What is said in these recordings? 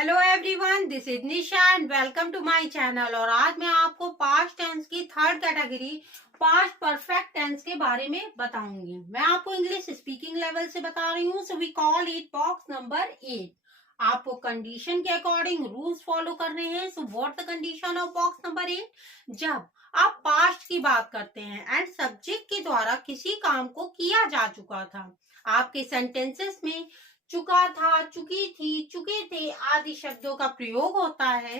Hello everyone, this is Nisha and welcome to my channel. और आज मैं आपको पास्ट टेंस की third category past perfect tense के बारे में बताऊंगी। मैं आपको इंग्लिश स्पीकिंग लेवल से बता रही हूँ, so we call it box number 8। आपको कंडीशन के अकॉर्डिंग रूल्स फॉलो करने हैं। So what the condition of box number 8? जब आप पास्ट की बात करते हैं एंड सब्जेक्ट के द्वारा किसी काम को किया जा चुका था, आपके सेंटेंसेस में चुका था, चुकी थी, चुके थे आदि शब्दों का प्रयोग होता है।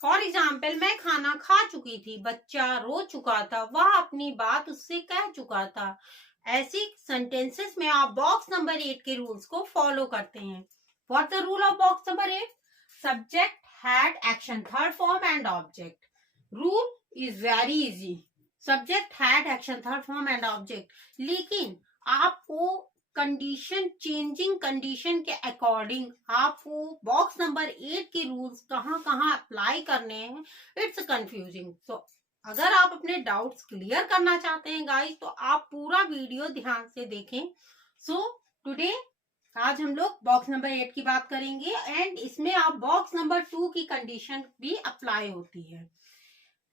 फॉर एग्जाम्पल, मैं खाना खा चुकी थी, बच्चा रो चुका था, वह अपनी बात उससे कह चुका था। ऐसी सेंटेंसेस में आप बॉक्स नंबर 8 के रूल्स को फॉलो करते हैं। What the rule of box number 8? Subject, had, action third form and object. Rule is very easy. Subject, had, action third form and object. लेकिन आपको कंडीशन, चेंजिंग कंडीशन के according आपको box number 8 के rules कहाँ कहाँ apply करने हैं, it's confusing. सो अगर आप अपने डाउट्स क्लियर करना चाहते हैं गाइस, तो आप पूरा वीडियो ध्यान से देखें। सो टुडे आज हम लोग बॉक्स नंबर 8 की बात करेंगे एंड इसमें आप बॉक्स नंबर 2 की कंडीशन भी अप्लाई होती है।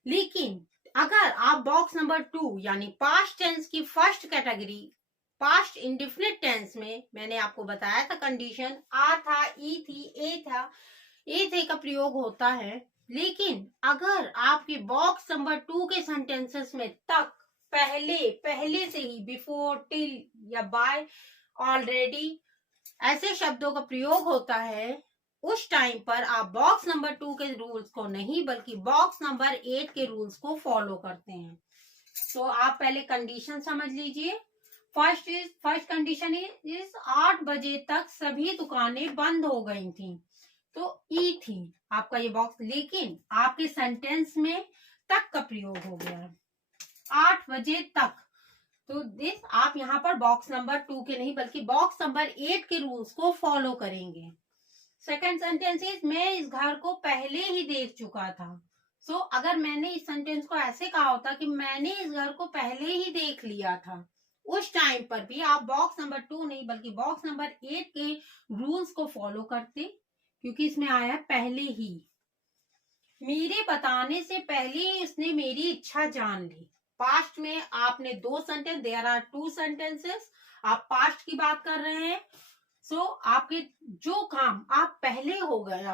लेकिन अगर आप बॉक्स नंबर 2 यानी पास्ट टेंस की first category past indefinite tense में, मैंने आपको बताया था कंडीशन आ था, ई थी, ए था, ए थे का प्रयोग होता है। लेकिन अगर आपके बॉक्स नंबर 2 के सेंटेंसेस में तक, पहले से ही, बिफोर, टिल या बाय, ऑलरेडी ऐसे शब्दों का प्रयोग होता है, उस टाइम पर आप बॉक्स नंबर 2 के रूल्स को नहीं बल्कि बॉक्स नंबर 8 के रूल्स को फॉलो करते हैं। तो आप पहले कंडीशन समझ लीजिए। फर्स्ट कंडीशन इज 8 बजे तक सभी दुकानें बंद हो गई थी। तो ई थी आपका ये बॉक्स, लेकिन आपके सेंटेंस में तक का प्रयोग हो गया है, 8 बजे तक। तो दिस आप यहाँ पर बॉक्स नंबर 2 के नहीं बल्कि बॉक्स नंबर 8 के रूल्स को फॉलो करेंगे। सेकेंड सेंटेंस इज मैं इस घर को पहले ही देख चुका था। सो अगर मैंने इस सेंटेंस को ऐसे कहा होता कि मैंने इस घर को पहले ही देख लिया था, उस टाइम पर भी आप बॉक्स नंबर 2 नहीं बल्कि बॉक्स नंबर 8 के रूल्स को फॉलो करते, क्योंकि इसमें आया पहले ही। मेरे बताने से पहले ही उसने मेरी इच्छा जान ली। पास्ट में आपने 2 सेंटेंस, देयर आर 2 सेंटेंसेस, आप पास्ट की बात कर रहे हैं। सो आपके जो काम आप पहले हो गया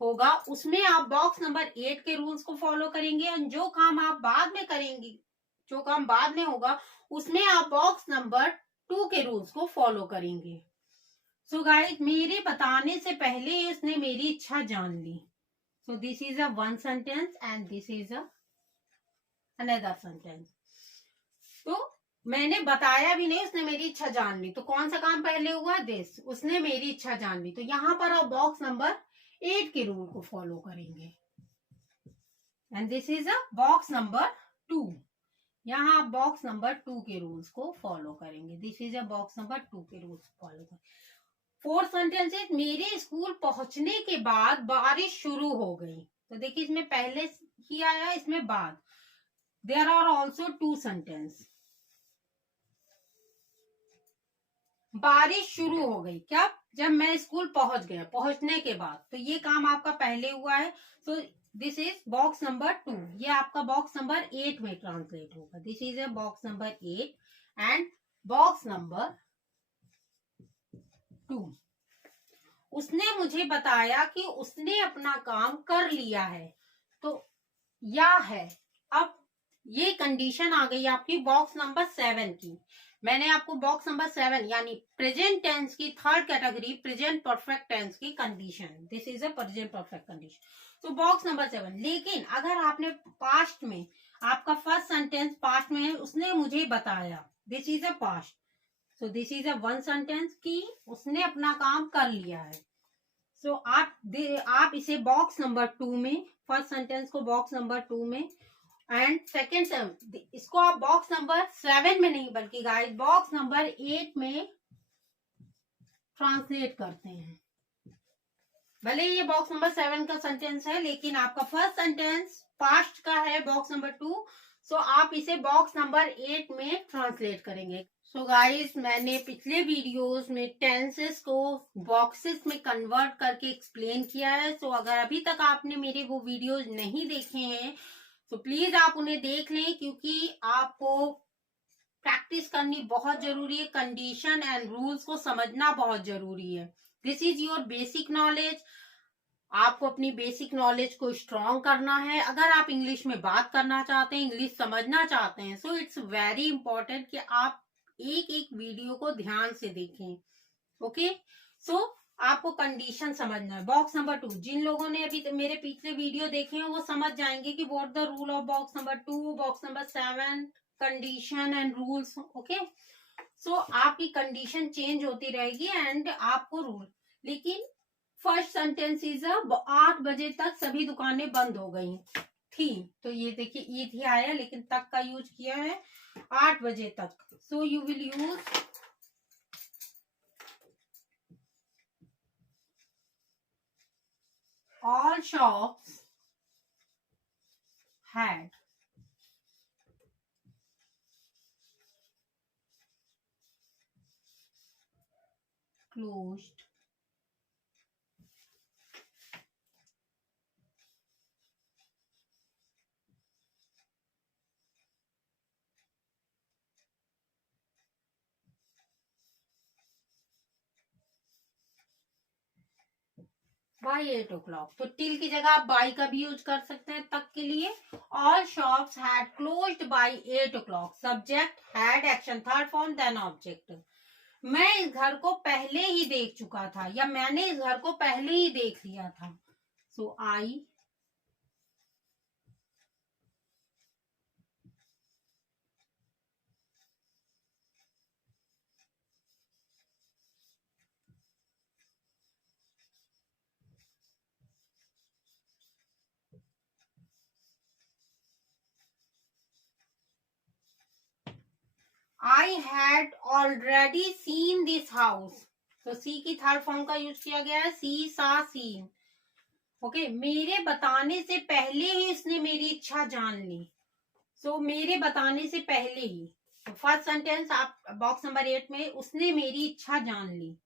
होगा उसमें आप बॉक्स नंबर 8 के रूल्स को फॉलो करेंगे, और जो काम आप बाद में करेंगे, जो काम बाद में होगा, उसमें आप बॉक्स नंबर 2 के रूल्स को फॉलो करेंगे। सो गाइस, मेरे बताने से पहले ही उसने मेरी इच्छा जान ली। So this is a one sentence and this is a another sentence. तो मैंने बताया भी नहीं, उसने मेरी इच्छा जान ली। तो कौन सा काम पहले हुआ? दिस, उसने मेरी इच्छा जान ली। तो यहाँ पर आप बॉक्स नंबर 8 के रूल को फॉलो करेंगे and this is a box number 2। यहाँ आप बॉक्स नंबर 2 के रूल्स को फॉलो करेंगे। This is a box number 2 के रूल्स फॉलो करेंगे। फोर्थ सेंटेंस है मेरे स्कूल पहुंचने के बाद बारिश शुरू हो गई। तो देखिए, इसमें पहले ही आया, इसमें बाद। There are also 2 sentence. बारिश शुरू हो गई क्या? जब मैं स्कूल पहुंच गया, पहुंचने के बाद। तो ये काम आपका पहले हुआ है। सो दिस इज बॉक्स नंबर 2। ये आपका बॉक्स नंबर 8 में ट्रांसलेट होगा। This is a box number 8 and box number 2। उसने मुझे बताया कि उसने अपना काम कर लिया है। तो या है, अब ये कंडीशन आ गई आपकी बॉक्स नंबर 7 की। मैंने आपको बॉक्स नंबर 7 यानी प्रेजेंट टेंस की third category present perfect tense की condition, this is a present perfect condition. तो बॉक्स नंबर 7। लेकिन अगर आपने पास्ट में, आपका फर्स्ट सेंटेंस पास्ट में है, उसने मुझे बताया, this is a past. So this is a one sentence की उसने अपना काम कर लिया है। सो आप इसे बॉक्स नंबर 2 में, फर्स्ट सेंटेंस को बॉक्स नंबर 2 में एंड सेकेंड इसको आप बॉक्स नंबर 7 में नहीं बल्कि गाइस बॉक्स नंबर 8 में ट्रांसलेट करते हैं। भले ये बॉक्स नंबर 7 का सेंटेंस है, लेकिन आपका फर्स्ट सेंटेंस पास्ट का है, बॉक्स नंबर 2। सो आप इसे बॉक्स नंबर 8 में ट्रांसलेट करेंगे। सो गाइस, मैंने पिछले वीडियोस में टेंसेस को बॉक्सेस में कन्वर्ट करके एक्सप्लेन किया है। सो अगर अभी तक आपने मेरे वो वीडियोस नहीं देखे हैं तो प्लीज आप उन्हें देख लें, क्योंकि आपको प्रैक्टिस करनी बहुत जरूरी है। कंडीशन एंड रूल्स को समझना बहुत जरूरी है। This is your basic knowledge. आपको अपनी बेसिक नॉलेज को स्ट्रॉन्ग करना है। अगर आप इंग्लिश में बात करना चाहते हैं, इंग्लिश समझना चाहते हैं, सो इट्स वेरी इंपॉर्टेंट कि आप एक एक वीडियो को ध्यान से देखें। ओके, सो आपको कंडीशन समझना है। बॉक्स नंबर 2, जिन लोगों ने अभी मेरे पिछले वीडियो देखे हैं वो समझ जाएंगे कि what the rule of box number 2, box number 7, condition and rules. Okay, so आपकी कंडीशन चेंज होती रहेगी एंड आपको रूल। लेकिन फर्स्ट सेंटेंस इज 8 बजे तक सभी दुकानें बंद हो गई थी। तो ये देखिए ईद ही आया लेकिन तक का यूज किया है, 8 बजे तक। So you will use all shops had closed by 8 o'clock। तो टिल की जगह आप बाई का भी यूज कर सकते हैं तक के लिए। All shops had closed by 8 o'clock। Subject had, action third form, then object. मैं इस घर को पहले ही देख चुका था, या मैंने इस घर को पहले ही देख लिया था। So I had already seen this house. तो सी की थर्ड फॉर्म का यूज किया गया है, सी सा सीन। ओके, मेरे बताने से पहले ही इसने मेरी इच्छा जान ली। सो मेरे बताने से पहले ही। तो फर्स्ट सेंटेंस आप बॉक्स नंबर 8 में, उसने मेरी इच्छा जान ली।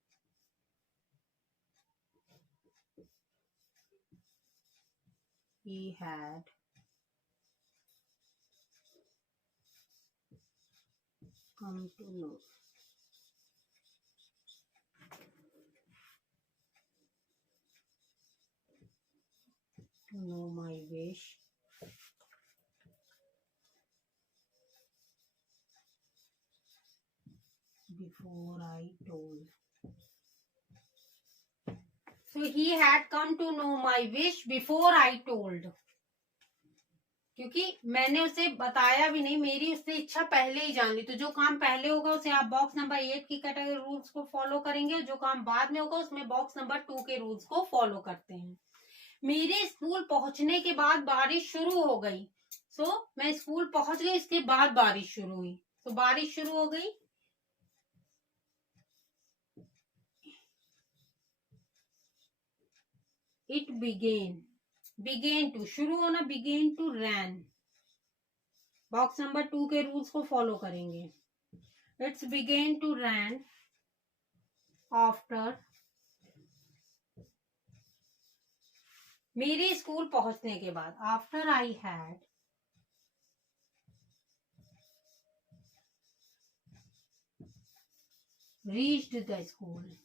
He had come to know my wish before I told। So he had come to know my wish before I told। क्योंकि मैंने उसे बताया भी नहीं, मेरी उसने इच्छा पहले ही जान ली। तो जो काम पहले होगा उसे आप बॉक्स नंबर 8 की कैटेगरी रूल्स को फॉलो करेंगे, जो काम बाद में होगा उसमें बॉक्स नंबर 2 के रूल्स को फॉलो करते हैं। मेरे स्कूल पहुंचने के बाद बारिश शुरू हो गई। सो मैं स्कूल पहुंच गई, इसके बाद बारिश शुरू हुई। तो बारिश शुरू हो गई। इट बिगेन टू, शुरू होना, began to rain. Box number 2 के रूल्स को फॉलो करेंगे। It's began to rain after, मेरे स्कूल पहुंचने के बाद, after I had reached the school.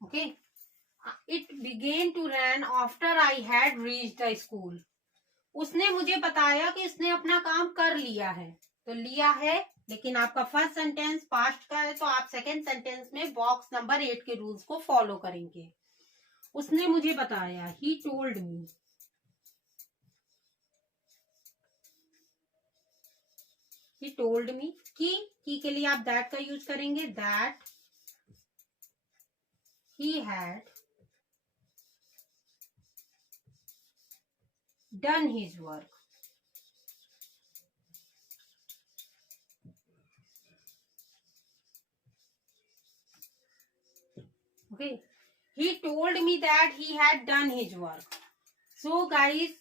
Okay, it began to rain after I had reached the school. उसने मुझे बताया कि उसने अपना काम कर लिया है। तो लिया है, लेकिन आपका फर्स्ट सेंटेंस पास्ट का है, तो आप सेकेंड सेंटेंस में बॉक्स नंबर 8 के रूल्स को फॉलो करेंगे। उसने मुझे बताया, he told me. He told me. की के लिए आप दैट का यूज करेंगे, that he had done his work. Okay, he told me that he had done his work। So guys,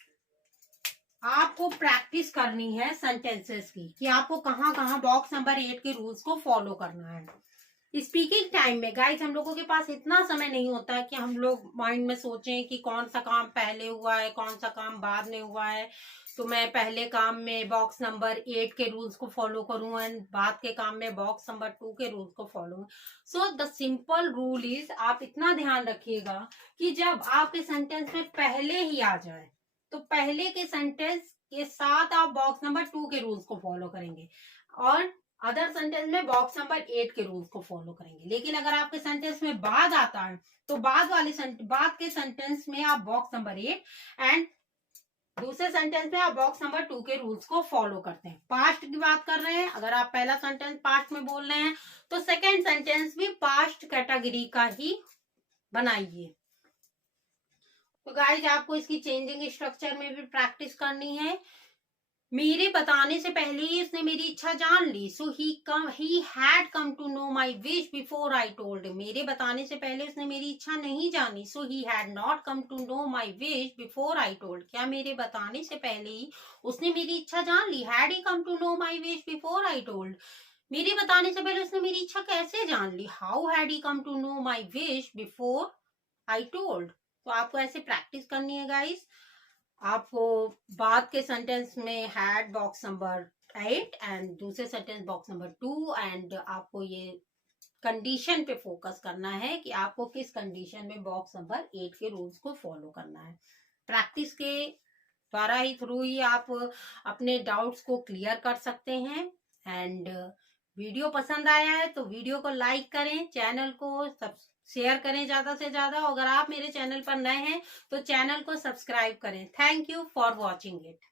आपको प्रैक्टिस करनी है सेंटेंसेस की कि आपको कहाँ कहाँ बॉक्स नंबर 8 के रूल्स को फॉलो करना है। स्पीकिंग टाइम में गाइस हम लोगों के पास इतना समय नहीं होता है कि हम लोग माइंड में सोचें कि कौन सा काम पहले हुआ है, कौन सा काम बाद में हुआ है, तो मैं पहले काम में बॉक्स नंबर 8 के रूल्स को फॉलो करूँ एंड बाद के काम में बॉक्स नंबर 2 के रूल्स को follow. So the simple rule is, आप इतना ध्यान रखिएगा कि जब आपके सेंटेंस में पहले ही आ जाए तो पहले के सेंटेंस के साथ आप बॉक्स नंबर 2 के रूल्स को फॉलो करेंगे और अदर सेंटेंस में बॉक्स नंबर 8 के रूल्स को फॉलो करेंगे। लेकिन अगर आपके सेंटेंस में बाद आता है तो बाद के सेंटेंस में आप बॉक्स नंबर 8 एंड दूसरे सेंटेंस में आप बॉक्स नंबर 2 के रूल्स को फॉलो करते हैं। पास्ट की बात कर रहे हैं, अगर आप पहला सेंटेंस पास्ट में बोल रहे हैं तो सेकेंड सेंटेंस भी पास्ट कैटेगरी का ही बनाइए। तो गाइज आपको इसकी चेंजिंग स्ट्रक्चर में भी प्रैक्टिस करनी है। मेरे बताने से पहले ही उसने मेरी इच्छा जान ली, so he had come to know my wish before I told. मेरे बताने से पहले उसने मेरी इच्छा नहीं जानी, so he had not come to know my wish before I told. क्या मेरे बताने से पहले ही उसने मेरी इच्छा जान ली? Had he come to know my wish before I told. मेरे बताने से पहले उसने मेरी इच्छा कैसे जान ली? How had he come to know my wish before I told. तो आपको ऐसे प्रैक्टिस करनी है गाइस। आपको बाद के सेंटेंस में हैड बॉक्स नंबर 8 एंड दूसरे सेंटेंस बॉक्स नंबर 2 एंड आपको ये कंडीशन पे फोकस करना है कि आपको किस कंडीशन में बॉक्स नंबर 8 के रूल्स को फॉलो करना है। प्रैक्टिस के द्वारा ही थ्रू ही आप अपने डाउट्स को क्लियर कर सकते हैं। एंड वीडियो पसंद आया है तो वीडियो को लाइक करें, चैनल को शेयर करें ज्यादा से ज्यादा। अगर आप मेरे चैनल पर नए हैं तो चैनल को सब्सक्राइब करें। Thank you for watching it.